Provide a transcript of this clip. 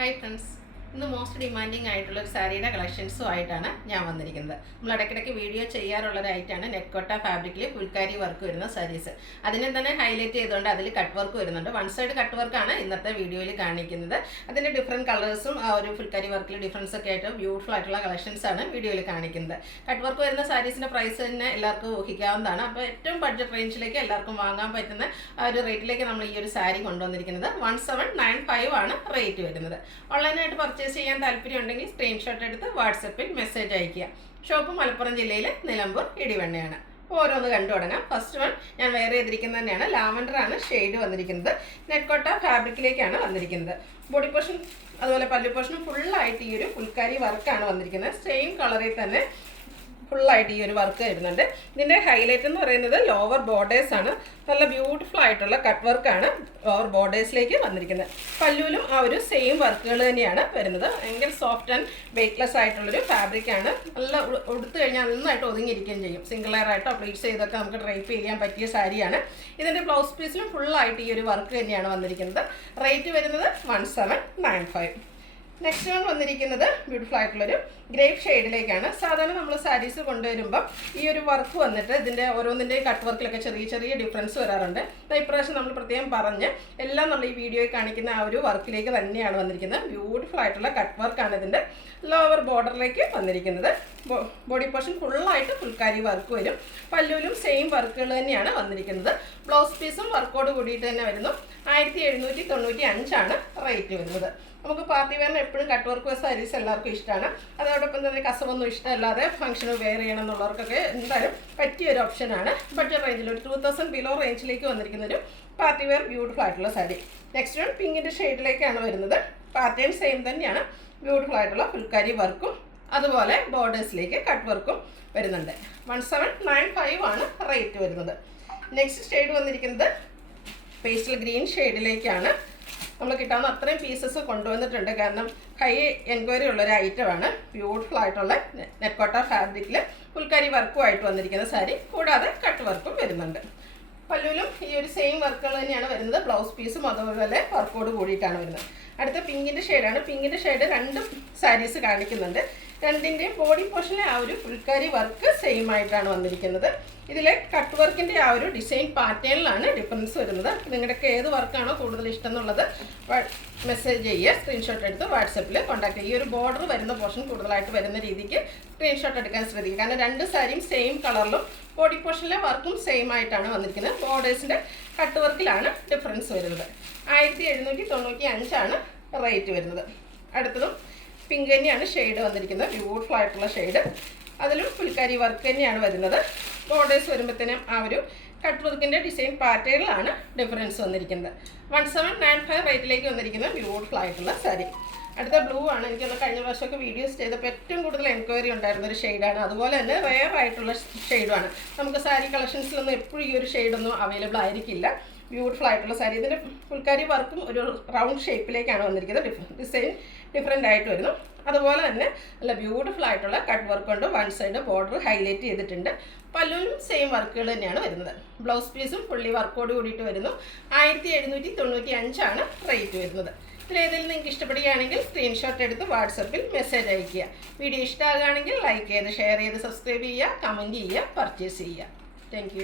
Hi friends. ഇന്ന് most demanding ആയിട്ടുള്ള ഒരു സാരിയുടെ കളക്ഷൻസുമായിട്ടാണ് ഞാൻ വന്നിരിക്കുന്നത്. നമ്മൾ ഇടയ്ക്കിടയ്ക്ക് വീഡിയോ ചെയ്യാറുള്ള ഒരു ഐറ്റമാണ് നെറ്റ്കോട്ട ഫാബ്രിക്കിൽ ഫുൾക്കാരി വർക്ക് വരുന്ന സാരീസ്. അതിനെ തന്നെ ഹൈലൈറ്റ് ചെയ്തുകൊണ്ട് അതിൽ കട്ട് വർക്ക് വരുന്നുണ്ട്. വൺ സൈഡ് കട്ട് വർക്കാണ് ഇന്നത്തെ വീഡിയോയിൽ കാണിക്കുന്നത്. അതിൻ്റെ ഡിഫറെൻറ്റ് കളേഴ്സും ആ ഒരു ഫുൾക്കാരി വർക്കിൽ ഡിഫറൻസ് ഒക്കെ ആയിട്ട് ബ്യൂട്ടിഫുൾ ആയിട്ടുള്ള കളക്ഷൻസാണ് വീഡിയോയിൽ കാണിക്കുന്നത്. കട്ട് വർക്ക് വരുന്ന സാരീസിൻ്റെ പ്രൈസ് തന്നെ എല്ലാവർക്കും ഊഹിക്കാവുന്നതാണ്. അപ്പോൾ ഏറ്റവും ബഡ്ജറ്റ് റേഞ്ചിലേക്ക് എല്ലാവർക്കും വാങ്ങാൻ പറ്റുന്ന ആ ഒരു റേറ്റിലേക്ക് നമ്മൾ ഈ ഒരു സാരി കൊണ്ടുവന്നിരിക്കുന്നത് 1795 ആണ് റേറ്റ് വരുന്നത്. ഓൺലൈനായിട്ട് പർച്ചേസ് ചെയ്യാൻ താല്പര്യമുണ്ടെങ്കിൽ സ്ക്രീൻഷോട്ട് എടുത്ത് വാട്സപ്പിൽ മെസ്സേജ് അയയ്ക്കുക. ഷോപ്പ് മലപ്പുറം ജില്ലയിലെ നിലമ്പൂർ ഇടിവണ്ണയാണ്. ഓരോന്ന് കണ്ടു തുടങ്ങാം. ഫസ്റ്റ് വൺ ഞാൻ വെയർ ചെയ്തിരിക്കുന്നത് തന്നെയാണ്. ലാവൻഡർ ആണ് ഷെയ്ഡ് വന്നിരിക്കുന്നത്. നെറ്റ്കോട്ട ഫാബ്രിക്കിലേക്കാണ് വന്നിരിക്കുന്നത്. ബോഡി പോർഷൻ അതുപോലെ പല്ലു പോർഷനും ഫുള്ളായിട്ട് ഈ ഒരു ഫുൾക്കാരി വർക്കാണ് വന്നിരിക്കുന്നത്. സെയിം കളറിൽ തന്നെ ഫുള്ളായിട്ട് ഈ ഒരു വർക്ക് വരുന്നുണ്ട്. ഇതിൻ്റെ ഹൈലൈറ്റ് എന്ന് പറയുന്നത് ലോവർ ബോർഡേഴ്സ് ആണ്. നല്ല ബ്യൂട്ടിഫുൾ ആയിട്ടുള്ള കട്ട് വർക്കാണ് ലോവർ ബോർഡേഴ്സിലേക്ക് വന്നിരിക്കുന്നത്. പല്ലുവിലും ആ ഒരു സെയിം വർക്കുകൾ തന്നെയാണ് വരുന്നത്. ഭയങ്കര സോഫ്റ്റ് ആൻഡ് വെയ്റ്റ്ലെസ് ആയിട്ടുള്ളൊരു ഫാബ്രിക്കാണ്. നല്ല ഉടുത്തു കഴിഞ്ഞാൽ നന്നായിട്ട് ഒതുങ്ങിയിരിക്കുകയും ചെയ്യും. സിംഗിൾ ലെയർ ആയിട്ടോ പ്ലീറ്റ്സ് ചെയ്തൊക്കെ നമുക്ക് ഡ്രൈപ്പ് ചെയ്യാൻ പറ്റിയ സാരിയാണ്. ഇതിൻ്റെ ബ്ലൗസ് പീസിലും ഫുള്ളായിട്ട് ഈ ഒരു വർക്ക് തന്നെയാണ് വന്നിരിക്കുന്നത്. റേറ്റ് വരുന്നത് 1795. നെക്സ്റ്റ് വൺ വന്നിരിക്കുന്നത് ബ്യൂട്ടിഫുൾ ആയിട്ടുള്ളൊരു ഗ്രേപ്പ് ഷെയ്ഡിലേക്കാണ്. സാധാരണ നമ്മൾ സാരീസ് കൊണ്ടുവരുമ്പോൾ ഈ ഒരു വർക്ക് വന്നിട്ട് ഇതിൻ്റെ ഓരോന്നിൻ്റെയും കട്ട് വർക്കിലൊക്കെ ചെറിയ ചെറിയ ഡിഫറൻസ് വരാറുണ്ട്. ഇപ്രാവശ്യം നമ്മൾ പ്രത്യേകം പറഞ്ഞ് എല്ലാം നമ്മൾ ഈ വീഡിയോയിൽ കാണിക്കുന്ന ആ ഒരു വർക്കിലേക്ക് തന്നെയാണ് വന്നിരിക്കുന്നത്. ബ്യൂട്ടിഫുൾ ആയിട്ടുള്ള കട്ട് വർക്കാണ് ഇതിൻ്റെ ലോവർ ബോർഡറിലേക്ക് വന്നിരിക്കുന്നത്. ബോഡി പോർഷൻ ഫുള്ളായിട്ട് ഫുൾക്കാരി വർക്ക് വരും. പല്ലുവിലും സെയിം വർക്കുകൾ തന്നെയാണ് വന്നിരിക്കുന്നത്. ബ്ലൗസ് പീസും വർക്കോട് കൂടിയിട്ട് തന്നെ വരുന്നു. 1795 റേറ്റ് വരുന്നത്. നമുക്ക് പാർട്ടി വെയറിന് എപ്പോഴും കട്ട് വർക്ക് സാരീസ് എല്ലാവർക്കും ഇഷ്ടമാണ്. അതോടൊപ്പം തന്നെ കസവൊന്നും ഇഷ്ടമല്ലാതെ ഫംഗ്ഷന് വെയർ ചെയ്യണം എന്നുള്ളവർക്കൊക്കെ എന്തായാലും പറ്റിയൊരു ഓപ്ഷനാണ്. ബഡ്ജറ്റ് റേഞ്ചിൽ ഒരു 2000 ബിലോ റേഞ്ചിലേക്ക് വന്നിരിക്കുന്ന ഒരു പാർട്ടി വെയർ ബ്യൂട്ടിഫുൾ ആയിട്ടുള്ള സാരി. നെക്സ്റ്റ് വൺ പിങ്കിൻ്റെ ഷെയ്ഡിലേക്കാണ് വരുന്നത്. പാറ്റേൺ സെയിം തന്നെയാണ്. ബ്യൂട്ടിഫുൾ ആയിട്ടുള്ള ഫുൾക്കാരി വർക്കും അതുപോലെ ബോർഡേഴ്സിലേക്ക് കട്ട് വർക്കും വരുന്നുണ്ട്. 1795 ആണ് റേറ്റ് വരുന്നത്. നെക്സ്റ്റ് ഷെയ്ഡ് വന്നിരിക്കുന്നത് പേസ്റ്റൽ ഗ്രീൻ ഷെയ്ഡിലേക്കാണ്. നമ്മൾ കിട്ടാവുന്ന അത്രയും പീസസ് കൊണ്ടുവന്നിട്ടുണ്ട്. കാരണം ഹൈ എൻക്വയറി ഉള്ളൊരു ഐറ്റമാണ്. ബ്യൂട്ടിഫുൾ ആയിട്ടുള്ള നെറ്റ്കോട്ട ഫാബ്രിക്കിൽ ഫുൾക്കാരി വർക്കുമായിട്ട് വന്നിരിക്കുന്ന സാരി. കൂടാതെ കട്ട് വർക്കും വരുന്നുണ്ട്. പല്ലുവിലും ഈ ഒരു സെയിം വർക്കുകൾ തന്നെയാണ് വരുന്നത്. ബ്ലൗസ് പീസും അതുപോലെ വർക്കോട് കൂടിയിട്ടാണ് വരുന്നത്. അടുത്ത പിങ്കിൻ്റെ ഷെയ്ഡാണ്. പിങ്കിൻ്റെ ഷെയ്ഡ് രണ്ടും സാരീസ് കാണിക്കുന്നുണ്ട്. രണ്ടിൻ്റെയും ബോഡി പോർഷനിലെ ആ ഒരു ഫുൾക്കാരി വർക്ക് സെയിം ആയിട്ടാണ് വന്നിരിക്കുന്നത്. ഇതിലെ കട്ട് വർക്കിൻ്റെ ആ ഒരു ഡിസൈൻ പാറ്റേണിലാണ് ഡിഫറൻസ് വരുന്നത്. നിങ്ങളുടെയൊക്കെ ഏത് വർക്കാണോ കൂടുതൽ ഇഷ്ടം എന്നുള്ളത് മെസ്സേജ് ചെയ്യുക. സ്ക്രീൻഷോട്ട് എടുത്ത് വാട്സപ്പിൽ കോൺടാക്ട് ചെയ്യുക. ഈ ഒരു ബോർഡർ വരുന്ന പോർഷൻ കൂടുതലായിട്ട് വരുന്ന രീതിക്ക് സ്ക്രീൻഷോട്ട് എടുക്കാൻ ശ്രദ്ധിക്കുക. കാരണം രണ്ട് സാരിയും സെയിം കളറിലും ബോഡി പോർഷനിലെ വർക്കും സെയിം ആയിട്ടാണ് വന്നിരിക്കുന്നത്. ബോർഡേഴ്സിൻ്റെ കട്ട് വർക്കിലാണ് ഡിഫറൻസ് വരുന്നത്. 1795 റേറ്റ് വരുന്നത്. അടുത്തതും പിങ്ക് തന്നെയാണ് ഷെയ്ഡ് വന്നിരിക്കുന്നത്. ബ്യൂട്ടിഫുൾ ആയിട്ടുള്ള ഷെയ്ഡ്. അതിലും ഫുൾക്കാരി വർക്ക് തന്നെയാണ് വരുന്നത്. ബോർഡേഴ്സ് വരുമ്പോഴത്തേനും ആ ഒരു കട്ട് വർക്കിൻ്റെ ഡിസൈൻ പാറ്റേണിലാണ് ഡിഫറൻസ് വന്നിരിക്കുന്നത്. 1795 റേറ്റിലേക്ക് വന്നിരിക്കുന്ന ബ്യൂട്ടിഫുൾ ആയിട്ടുള്ള സാരി. അടുത്ത ബ്ലൂ ആണ്. എനിക്കൊന്ന് കഴിഞ്ഞ പ്രാവശ്യമൊക്കെ വീഡിയോസ് ചെയ്തപ്പോൾ ഏറ്റവും കൂടുതൽ എൻക്വയറി ഉണ്ടായിരുന്ന ഒരു ഷെയ്ഡാണ്. അതുപോലെ തന്നെ റെയർ ആയിട്ടുള്ള ഷെയ്ഡുമാണ്. നമുക്ക് സാരി കളക്ഷൻസിലൊന്നും എപ്പോഴും ഈ ഒരു ഷെയ്ഡൊന്നും അവൈലബിൾ ആയിരിക്കില്ല. ബ്യൂട്ടിഫുൾ ആയിട്ടുള്ള സാരി. ഇതിൻ്റെ ഫുൾക്കാരി വർക്കും ഒരു റൗണ്ട് ഷേപ്പിലേക്കാണ് വന്നിരിക്കുന്നത്. ഡിസൈൻ ഡിഫറെൻ്റ് ആയിട്ട് വരുന്നു. അതുപോലെ തന്നെ നല്ല ബ്യൂട്ടിഫുൾ ആയിട്ടുള്ള കട്ട് വർക്ക് കൊണ്ട് വൺ സൈഡ് ബോർഡർ ഹൈലൈറ്റ് ചെയ്തിട്ടുണ്ട്. പല്ലുവിലും സെയിം വർക്കുകൾ തന്നെയാണ് വരുന്നത്. ബ്ലൗസ് പീസും ഫുള്ളി വർക്കോട് കൂടിയിട്ട് വരുന്നു. 1795 റേറ്റ് വരുന്നത്. ഇതിലേതെങ്കിലും നിങ്ങൾക്ക് ഇഷ്ടപ്പെടുകയാണെങ്കിൽ സ്ക്രീൻഷോട്ട് എടുത്ത് വാട്സപ്പിൽ മെസ്സേജ് അയയ്ക്കുക. വീഡിയോ ഇഷ്ടമാകുകയാണെങ്കിൽ ലൈക്ക് ചെയ്ത് ഷെയർ ചെയ്ത് സബ്സ്ക്രൈബ് ചെയ്യുക, കമൻറ്റ് ചെയ്യുക, പർച്ചേസ് ചെയ്യുക. താങ്ക്